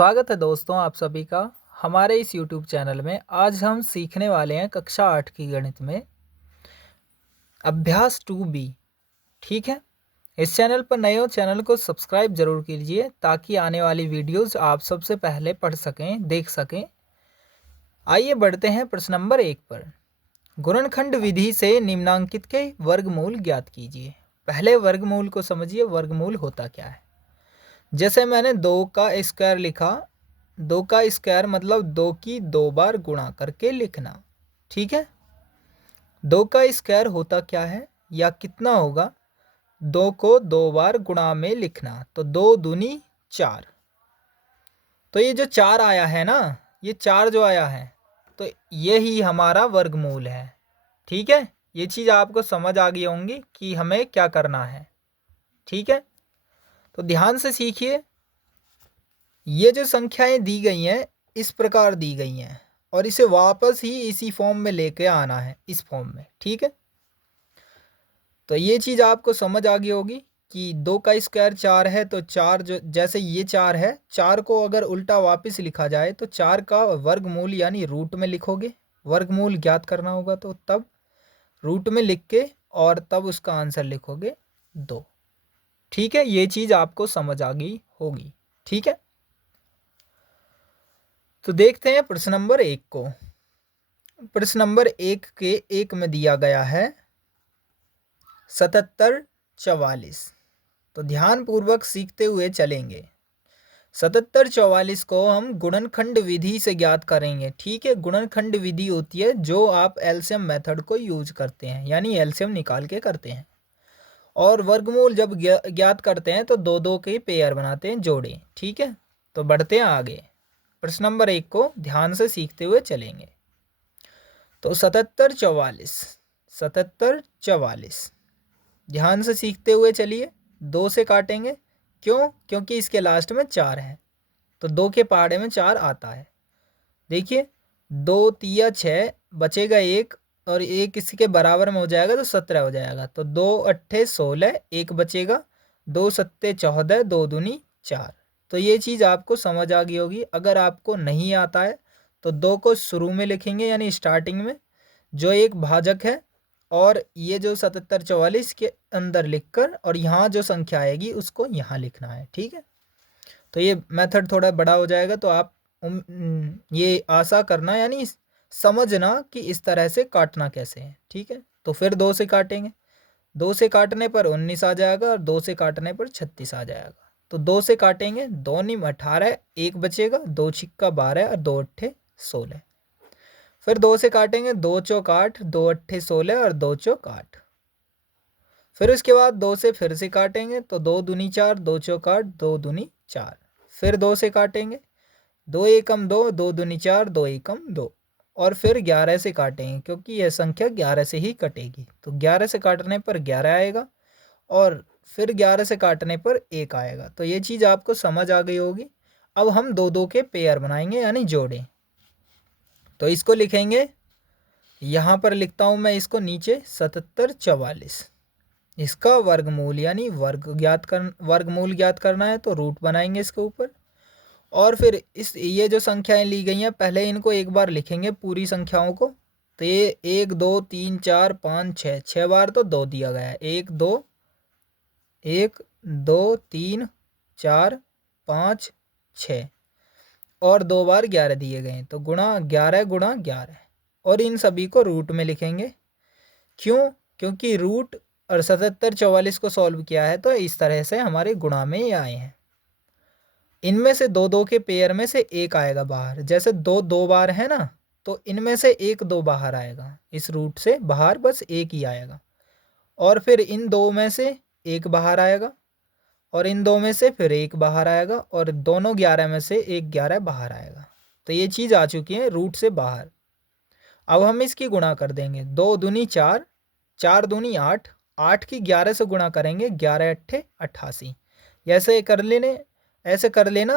स्वागत है दोस्तों आप सभी का हमारे इस YouTube चैनल में। आज हम सीखने वाले हैं कक्षा 8 की गणित में अभ्यास 2B। ठीक है, इस चैनल पर नए हो चैनल को सब्सक्राइब जरूर कीजिए ताकि आने वाली वीडियोस आप सबसे पहले पढ़ सकें, देख सकें। आइए बढ़ते हैं प्रश्न नंबर 1 पर। गुणनखंड विधि से निम्नांकित के वर्गमूल ज्ञात कीजिए। पहले वर्गमूल को समझिए, वर्गमूल होता क्या है। जैसे मैंने 2 का स्क्वायर लिखा, 2 का स्क्वायर मतलब 2 की 2 बार गुणा करके लिखना। ठीक है, 2 का स्क्वायर होता क्या है या कितना होगा। 2 को 2 बार गुणा में लिखना, तो 2 दूनी 4। तो ये जो 4 आया है ना, ये 4 जो आया है तो यही हमारा वर्गमूल है। ठीक है, ये चीज़ आपको समझ आ गई होंगी कि हमें क्या करना है। ठीक है, तो ध्यान से सीखिए। ये जो संख्याएं दी गई हैं इस प्रकार दी गई हैं और इसे वापस ही इसी फॉर्म में लेके आना है, इस फॉर्म में। ठीक है, तो ये चीज़ आपको समझ आ गई होगी कि 2 का स्क्वायर 4 है, तो 4 जो जैसे ये 4 है, 4 को अगर उल्टा वापस लिखा जाए तो 4 का वर्गमूल यानी रूट में लिखोगे। वर्गमूल ज्ञात करना होगा तो तब रूट में लिख के और तब उसका आंसर लिखोगे 2। ठीक है, ये चीज़ आपको समझ आ गई होगी। ठीक है, तो देखते हैं प्रश्न नंबर 1 को। प्रश्न नंबर 1 के 1 में दिया गया है 77 44। तो ध्यान पूर्वक सीखते हुए चलेंगे। 77 44 को हम गुणनखंड विधि से ज्ञात करेंगे। ठीक है, गुणनखंड विधि होती है जो आप एलसीएम मेथड को यूज करते हैं, यानी एलसीएम निकाल के करते हैं। और वर्गमूल जब ज्ञात करते हैं तो 2-2 के पेयर बनाते हैं, जोड़े। ठीक है, तो बढ़ते हैं आगे। प्रश्न नंबर 1 को ध्यान से सीखते हुए चलेंगे। तो 77 44, 77 44 ध्यान से सीखते हुए चलिए। 2 से काटेंगे, क्यों? क्योंकि इसके लास्ट में 4 है, तो 2 के पहाड़े में 4 आता है। देखिए 2 तिया 6, बचेगा 1 और 1 इसके बराबर में हो जाएगा तो 17 हो जाएगा। तो 2 अट्ठे 16, 1 बचेगा, 2 सत्ते 14, 2 दूनी 4। तो ये चीज़ आपको समझ आ गई होगी। अगर आपको नहीं आता है तो 2 को शुरू में लिखेंगे यानी स्टार्टिंग में, जो एक भाजक है, और ये जो 77 44 के अंदर लिखकर और यहाँ जो संख्या आएगी उसको यहाँ लिखना है। ठीक है, तो ये मेथड थोड़ा बड़ा हो जाएगा, तो आप ये आशा करना यानी समझना कि इस तरह से काटना कैसे है। ठीक है, तो फिर 2 से काटेंगे। 2 से काटने पर 19 आ जाएगा और 2 से काटने पर 36 आ जाएगा। तो 2 से काटेंगे, 2 निम 18, 1 बचेगा, 2 छिक्का 12 और 2 अट्ठे 16। फिर 2 से काटेंगे, 2 चौक 8, 2 अट्ठे 16 और 2 चौक 8। फिर उसके बाद 2 से फिर से काटेंगे, तो 2 दूनी 4, 2 चौक 8, 2 दूनी 4। फिर 2 से काटेंगे, 2 एकम 2, 2 दूनी 4, 2 एकम 2। और फिर 11 से काटेंगे क्योंकि यह संख्या 11 से ही कटेगी। तो 11 से काटने पर 11 आएगा और फिर 11 से काटने पर 1 आएगा। तो ये चीज़ आपको समझ आ गई होगी। अब हम 2-2 के पेयर बनाएंगे यानी जोड़े। तो इसको लिखेंगे, यहाँ पर लिखता हूँ मैं इसको नीचे 77 44। इसका वर्गमूल यानी वर्गमूल ज्ञात करना है तो रूट बनाएंगे इसके ऊपर। और फिर ये जो संख्याएं ली गई हैं पहले इनको एक बार लिखेंगे पूरी संख्याओं को। तो ये 1 2 3 4 5 6, 6 बार तो 2 दिया गया है। 1 2 1 2 3 4 5 6 और 2 बार 11 दिए गए हैं, तो गुणा 11 गुणा 11। और इन सभी को रूट में लिखेंगे। क्यों? क्योंकि रूट और 77 44 को सॉल्व किया है तो इस तरह से हमारे गुणा में ये आए हैं। इनमें से 2-2 के पेयर में से एक आएगा बाहर। जैसे 2 2 बार है ना, तो इनमें से 1 2 बाहर आएगा, इस रूट से बाहर बस 1 ही आएगा। और फिर इन 2 में से 1 बाहर आएगा और इन 2 में से फिर 1 बाहर आएगा और दोनों 11 में से 1 11 बाहर आएगा। तो ये चीज़ आ चुकी है रूट से बाहर। अब हम इसकी गुणा कर देंगे। 2 दूनी 4, 4 दूनी 8, 8 की 11 से गुणा करेंगे, 11 अट्ठे 88। ऐसे कर लेने, ऐसे कर लेना।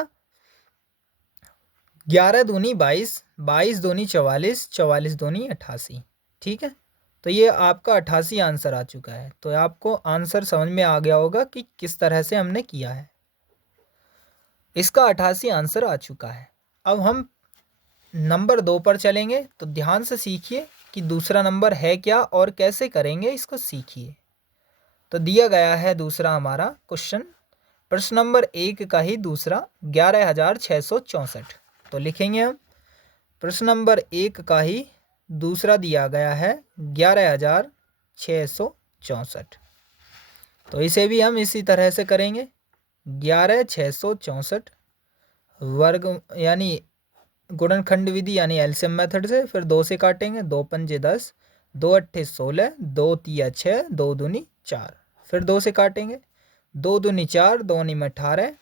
11 दूनी 22, 22 दूनी 44, 44 दूनी 88। ठीक है, तो ये आपका 88 आंसर आ चुका है। तो आपको आंसर समझ में आ गया होगा कि किस तरह से हमने किया है। इसका 88 आंसर आ चुका है। अब हम नंबर 2 पर चलेंगे, तो ध्यान से सीखिए कि दूसरा नंबर है क्या और कैसे करेंगे, इसको सीखिए। तो दिया गया है दूसरा हमारा क्वेश्चन, प्रश्न नंबर 1 का ही दूसरा 11,664। तो लिखेंगे हम प्रश्न नंबर 1 का ही दूसरा दिया गया है 11,664। तो इसे भी हम इसी तरह से करेंगे, 11,664 वर्ग यानी गुणनखंड विधि यानी एलसीएम मेथड से, फिर 2 से काटेंगे, 2 पंजे 10, 2 अट्ठे 16, 2 तिया 6, 2 दूनी 4, फिर 2 से काटेंगे, 2 दूनी 4, 2 निम 18,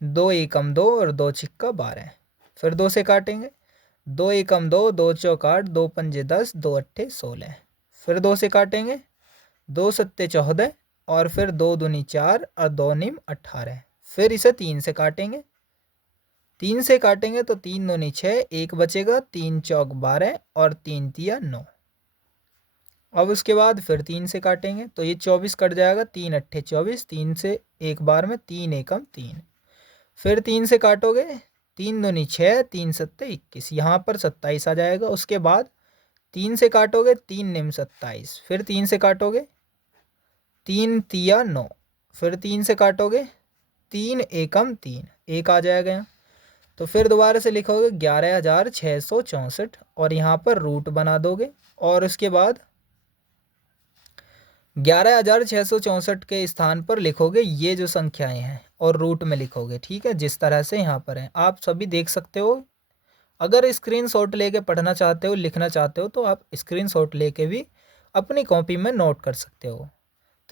2 एकम 2 और 2 छिक्का 12, फिर 2 से काटेंगे, 2 एकम 2, 2 चौक 8, 2 पंजे 10, 2 अट्ठे 16, फिर 2 से काटेंगे, 2 सत्ते 14 और फिर 2 दूनी 4 और 2 निम 18, फिर इसे 3 से काटेंगे, 3 से काटेंगे तो 3 दूनी 6, 1 बचेगा, 3 चौक 12 और 3 तिया 9। अब उसके बाद फिर 3 से काटेंगे तो ये 24 कट जाएगा, 3 अट्ठे 24, 3 से एक बार में 3 एकम 3, फिर 3 से काटोगे, 3 दूनी 6, 3 सत्ते 21, यहाँ पर 27 आ जाएगा। उसके बाद 3 से काटोगे, 3 निम 27, फिर 3 से काटोगे, 3 तिया 9, फिर 3 से काटोगे, 3 एकम 3, 1 आ जाएगा यहाँ। तो फिर दोबारा से लिखोगे 11,664 और यहाँ पर रूट बना दोगे और उसके बाद 11,664 के स्थान पर लिखोगे ये जो संख्याएं हैं और रूट में लिखोगे, ठीक है, जिस तरह से यहाँ पर है। आप सभी देख सकते हो, अगर स्क्रीनशॉट लेके पढ़ना चाहते हो, लिखना चाहते हो, तो आप स्क्रीनशॉट लेके भी अपनी कॉपी में नोट कर सकते हो।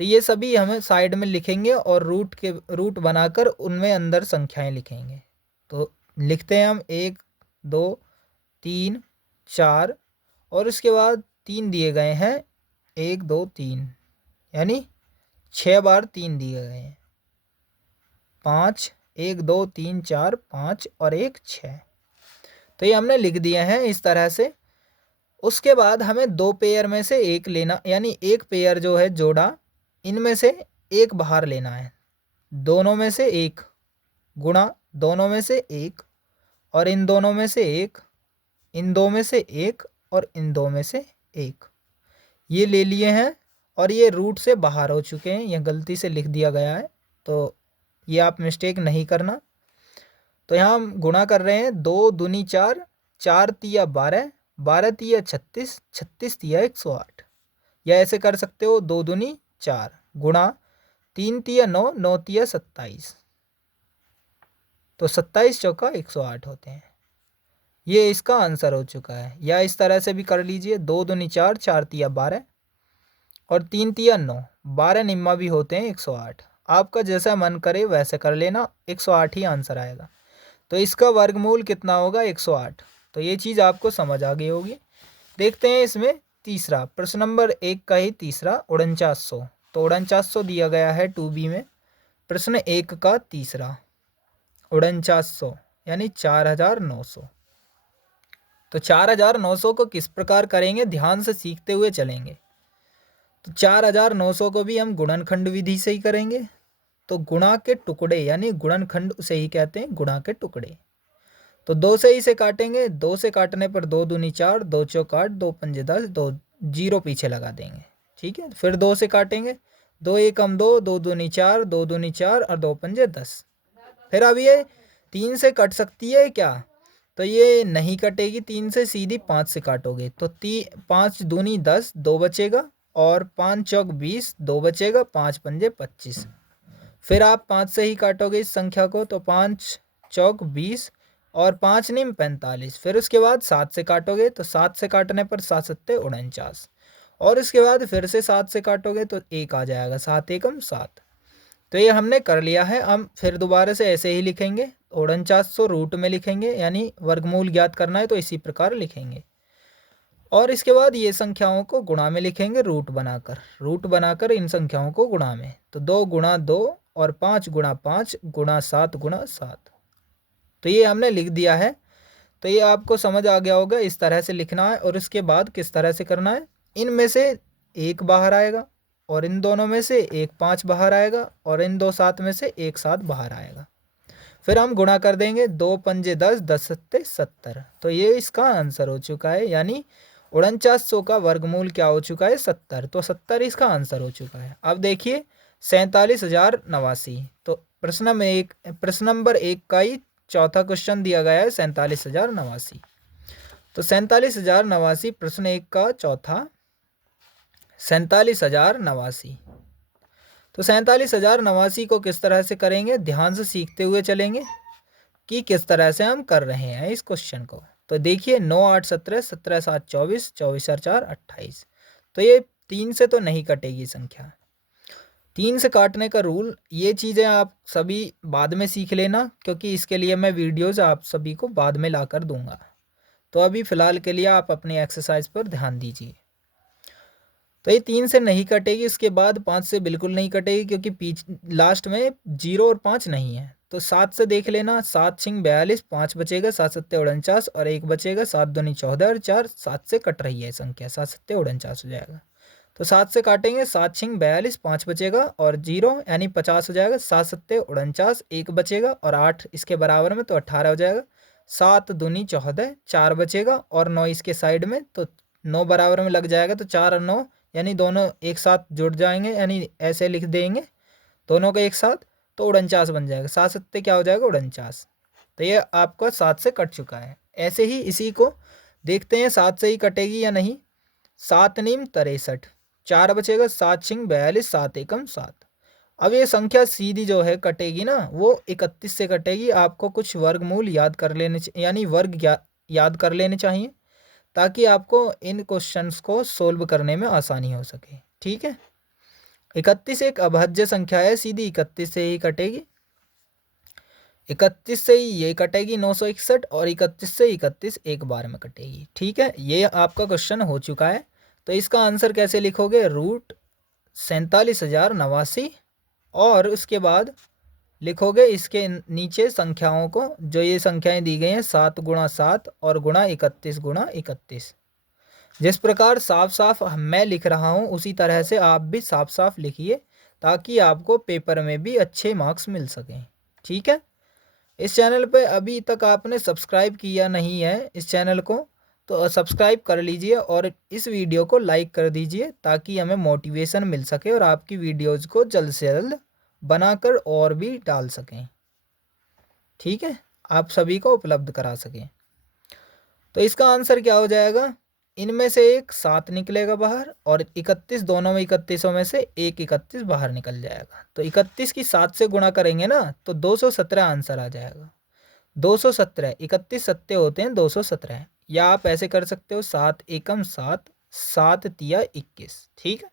तो ये सभी हमें साइड में लिखेंगे और रूट बनाकर उनमें अंदर संख्याएं लिखेंगे। तो लिखते हैं हम 1 2 3 4 और उसके बाद 3 दिए गए हैं, 1 2 3 यानी 6 बार 3 दिए गए हैं, 5 1 2 3 4 5 और 1 6। तो ये हमने लिख दिए हैं इस तरह से। उसके बाद हमें 2 पेयर में से एक लेना, यानी एक पेयर जो है जोड़ा, इनमें से एक बाहर लेना है, दोनों में से एक गुणा दोनों में से एक और इन दोनों में से एक, इन दो में से एक और इन दो में से एक, ये ले लिए हैं और ये रूट से बाहर हो चुके हैं। यह गलती से लिख दिया गया है, तो ये आप मिस्टेक नहीं करना। तो यहाँ हम गुणा कर रहे हैं, 2 दूनी 4, 4 तिया 12, 12 तिया 36, 36 तिया 108, या ऐसे कर सकते हो 2 दूनी 4 गुणा 3 तिया 9, 9 तिया 27, तो 27 चौका 108 होते हैं। ये इसका आंसर हो चुका है। या इस तरह से भी कर लीजिए, 2 दूनी 4, 4 तिया 12 और 3 तिया 9, 12 निम्मा भी होते हैं 108। आपका जैसा मन करे वैसे कर लेना, 108 ही आंसर आएगा। तो इसका वर्गमूल कितना होगा, 108। तो ये चीज़ आपको समझ आ गई होगी। देखते हैं इसमें तीसरा, प्रश्न नंबर 1 का ही तीसरा 4900। तो 4900 दिया गया है 2B में, प्रश्न 1 का तीसरा 4900 यानी 4900। तो 4900 को किस प्रकार करेंगे, ध्यान से सीखते हुए चलेंगे। तो 4900 को भी हम गुणनखंड विधि से ही करेंगे। तो गुणा के टुकड़े यानी गुणनखंड उसे ही कहते हैं, गुणा के टुकड़े। तो 2 से ही से काटेंगे, 2 से काटने पर 2 दूनी 4, 2 चौक 8, 2 पंजे 10, 2 जीरो पीछे लगा देंगे, ठीक है। फिर 2 से काटेंगे, 2 एकम 2, 2 दूनी 4, 2 दूनी 4 और 2 पंजे 10। फिर अब ये 3 से कट सकती है क्या, तो ये नहीं कटेगी 3 से, सीधी 5 से काटोगे तो 5 दूनी 10, 2 बचेगा और 5 चौक 20, 2 बचेगा, 5 पंजे 25। फिर आप 5 से ही काटोगे इस संख्या को, तो 5 चौक 20 और 5 निम 45। फिर उसके बाद 7 से काटोगे, तो 7 से काटने पर 7 सत्ते 49 और उसके बाद फिर से 7 से काटोगे तो 1 आ जाएगा, 7 एकम 7। तो ये हमने कर लिया है। हम फिर दोबारा से ऐसे ही लिखेंगे, 4900 रूट में लिखेंगे, यानी वर्गमूल ज्ञात करना है तो इसी प्रकार लिखेंगे। और इसके बाद ये संख्याओं को गुणा में लिखेंगे, रूट बनाकर इन संख्याओं को गुणा में। तो 2 गुणा 2 और 5 गुणा 5 गुणा 7 गुणा 7। तो ये हमने लिख दिया है। तो ये आपको समझ आ गया होगा, इस तरह से लिखना है। और उसके बाद किस तरह से करना है, इनमें से एक बाहर आएगा और इन दोनों में से एक 5 बाहर आएगा और इन दो 7 में से एक 7 बाहर आएगा। फिर हम गुणा कर देंगे, 2 पंजे 10, 10 सत्ते 70। तो ये इसका आंसर हो चुका है, यानी 4900 का वर्गमूल क्या हो चुका है, 70। तो 70 इसका आंसर हो चुका है। अब देखिए 47,089। तो प्रश्न नंबर 1 का ही चौथा क्वेश्चन दिया गया है 47,089। तो 47,089 प्रश्न 1 का चौथा 47,089। तो 47,089 को किस तरह से करेंगे, ध्यान से सीखते हुए चलेंगे कि किस तरह से हम कर रहे हैं इस क्वेश्चन को। तो देखिए 9 8 17, 17 7 24, 24 4 4 28। तो ये 3 से तो नहीं कटेगी संख्या। 3 से काटने का रूल, ये चीज़ें आप सभी बाद में सीख लेना, क्योंकि इसके लिए मैं वीडियोज़ आप सभी को बाद में ला कर दूंगा। तो अभी फ़िलहाल के लिए आप अपनी एक्सरसाइज पर ध्यान दीजिए। तो ये 3 से नहीं कटेगी, इसके बाद 5 से बिल्कुल नहीं कटेगी, क्योंकि लास्ट में 0 और 5 नहीं है। तो 7 से देख लेना, 7 छिंग 42, 5 बचेगा, 7 सत्ते 49 और 1 बचेगा, 7 दूनी 14 और 4 7 से कट रही है संख्या, 7 सत्ते 49 हो जाएगा। तो 7 से काटेंगे, 7 छिंग 42, 5 बचेगा और 0 यानी 50 हो जाएगा, 7 सत्ते 49, 1 बचेगा और 8 इसके बराबर में, तो 18 हो जाएगा। 7 दूनी 14, 4 बचेगा और 9 इसके साइड में, तो 9 बराबर में लग जाएगा। तो 4 और 9 यानी दोनों एक साथ जुड़ जाएंगे, यानी ऐसे लिख देंगे दोनों को एक साथ, तो 49 बन जाएगा। 7 सत्ते क्या हो जाएगा, 49। तो ये आपका 7 से कट चुका है। ऐसे ही इसी को देखते हैं 7 से ही कटेगी या नहीं। 7 नीम 63, 4 बचेगा, 7 छिंग 42, 7 एकम 7। अब ये संख्या सीधी जो है कटेगी ना, वो 31 से कटेगी। आपको कुछ वर्गमूल याद कर लेने, यानी वर्ग याद कर लेने चाहिए, ताकि आपको इन क्वेश्चंस को सोल्व करने में आसानी हो सके। ठीक है, 31 एक अभाज्य संख्या है, सीधी 31 से ही कटेगी। 31 से ही ये कटेगी 961, और 31 से 31 एक बार में कटेगी। ठीक है, ये आपका क्वेश्चन हो चुका है। तो इसका आंसर कैसे लिखोगे, √47,089, और उसके बाद लिखोगे इसके नीचे संख्याओं को, जो ये संख्याएं दी गई हैं 7 गुणा 7 और गुणा 31 गुणा 31। जिस प्रकार साफ साफ मैं लिख रहा हूँ, उसी तरह से आप भी साफ साफ लिखिए, ताकि आपको पेपर में भी अच्छे मार्क्स मिल सकें। ठीक है, इस चैनल पे अभी तक आपने सब्सक्राइब किया नहीं है इस चैनल को, तो सब्सक्राइब कर लीजिए और इस वीडियो को लाइक कर दीजिए, ताकि हमें मोटिवेशन मिल सके और आपकी वीडियोज़ को जल्द से जल्द बनाकर और भी डाल सकें। ठीक है, आप सभी को उपलब्ध करा सकें। तो इसका आंसर क्या हो जाएगा, इनमें से एक 7 निकलेगा बाहर, और 31 दोनों में 31 में से एक 31 बाहर निकल जाएगा। तो 31 की 7 से गुणा करेंगे ना, तो 217 आंसर आ जाएगा। 217, 31 सत्ते होते हैं 217, या आप ऐसे कर सकते हो 7 एकम 7, 7 तिया 21। ठीक है,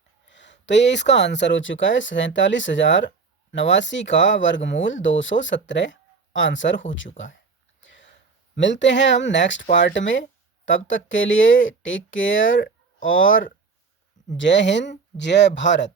तो ये इसका आंसर हो चुका है 47,089 का वर्गमूल 217 आंसर हो चुका है। मिलते हैं हम नेक्स्ट पार्ट में, तब तक के लिए टेक केयर और जय हिंद जय भारत।